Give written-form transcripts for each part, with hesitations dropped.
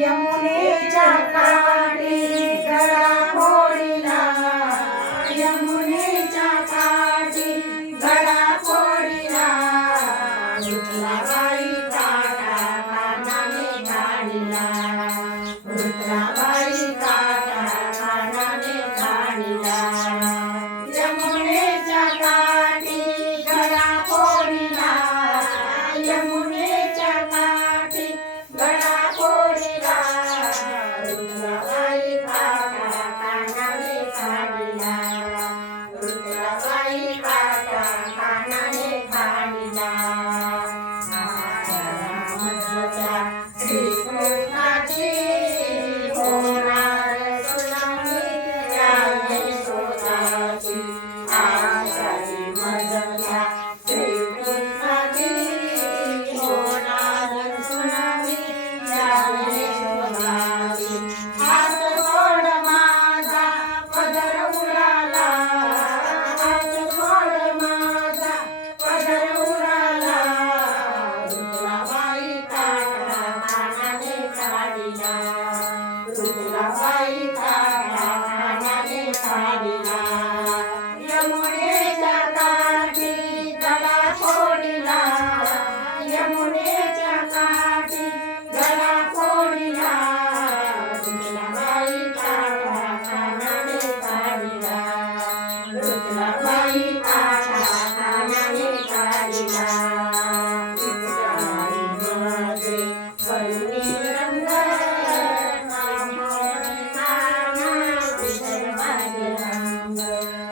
यमुनेच्या काठी गळा फोडिला, यमुनेच्या काठी गळा फोडिला, रुद्राबाई काटा कानाने काढिला, रुद्राबाई काटा कानाने काढिला. यमुनेच्या काठी गळा फोडिला, यमुनेच्या काठी गळा फोडिला, रुद्राबाई काटा कानाने काढिला, रुद्राबाई काटा कानाने काढिला. श्रीकृष्णाची होणार सुनामी, त्या यशोदाची आषाढी मधल्या. श्रीकृष्णाची होणार सुनामी, त्या यशोदाची. हात सोड माझा पदर उडाला, हात सोड माझा पदर उडाला, रुद्राबाई काटा कानाने काढिला, रुद्राबाई काटा कानाने काढिला. यमुनेच्या काठी गळा फोडिला, यमुनेच्या काठी गळा फोडिला, रुद्राबाई काटा कानाने काढिला, रुद्राबाई काटा कानाने काढिला. पिचकारीमध्ये बरुणी रंग, नाना विदर्भाचे रंग.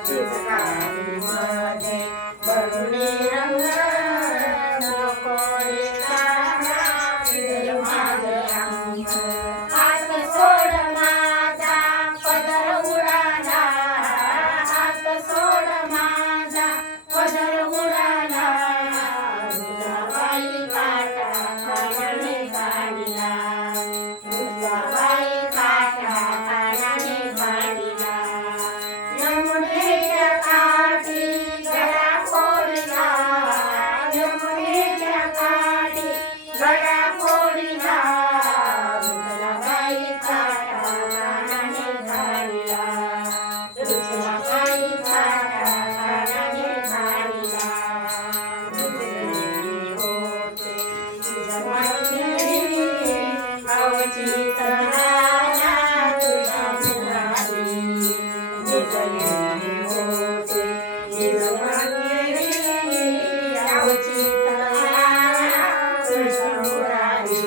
पिचकारीमध्ये बरुणी रंग, नको रे नाना विदर्भाचे रंग. हात सोड माझा पदर उडाला, हात सोड माझा पदर उडाला, रुद्राबाई काटा कानाने काढिला, रुद्राबाई काटा कानाने काढिला. यमुनेच्या काठी गळा फोडिला, यमुनेच्या काठी गळा फोडिला, रुद्राबाई काटा कानाने काढिला, रुद्राबाई काटा कानाने काढिला. रुद्रेरी होते तुझ्या मंदिरी, अवचित राजा तुझ्या मुरारी. रुद्रेरी होते तुझ्या मंदिरी, अवचित राजा तुझ्या मुरारी.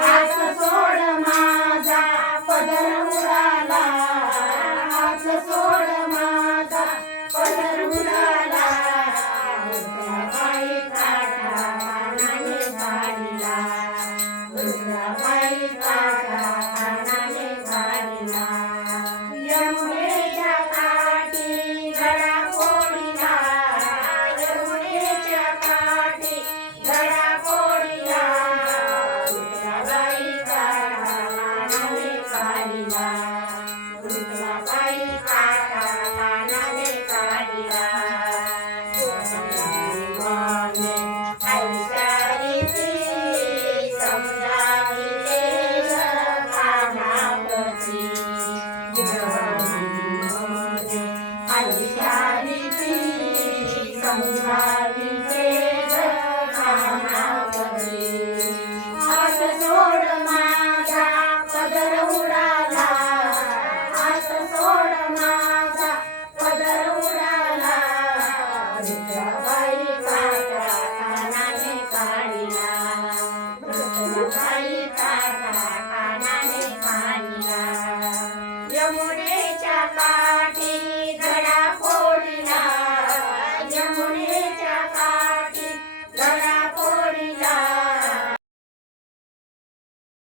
हात सोड माझा पदर उडाला, हात सोड माझा पदर उडाला, रुद्राबाई काटा कानाने काढिला, रुद्राबाई काटा कानाने काढिला. यमुनेच्या काठी गळा फोडिला, यमुनेच्या काठी गळा फोडिला, रुद्राबाई काटा कानाने काढिला, रुद्राबाई काटा कानाने काढिला. समजावीने ऐशारीती, समजावीते कानापती. ऐशारीती, समजावीते कानापती. हात सोड माझा पदर उडाला, हात सोड माझा पदर उडाला, रुद्राबाई काटा कानाने काढिला, रुद्राबाई काटा कानाने काढिला. यमुनेच्या काठी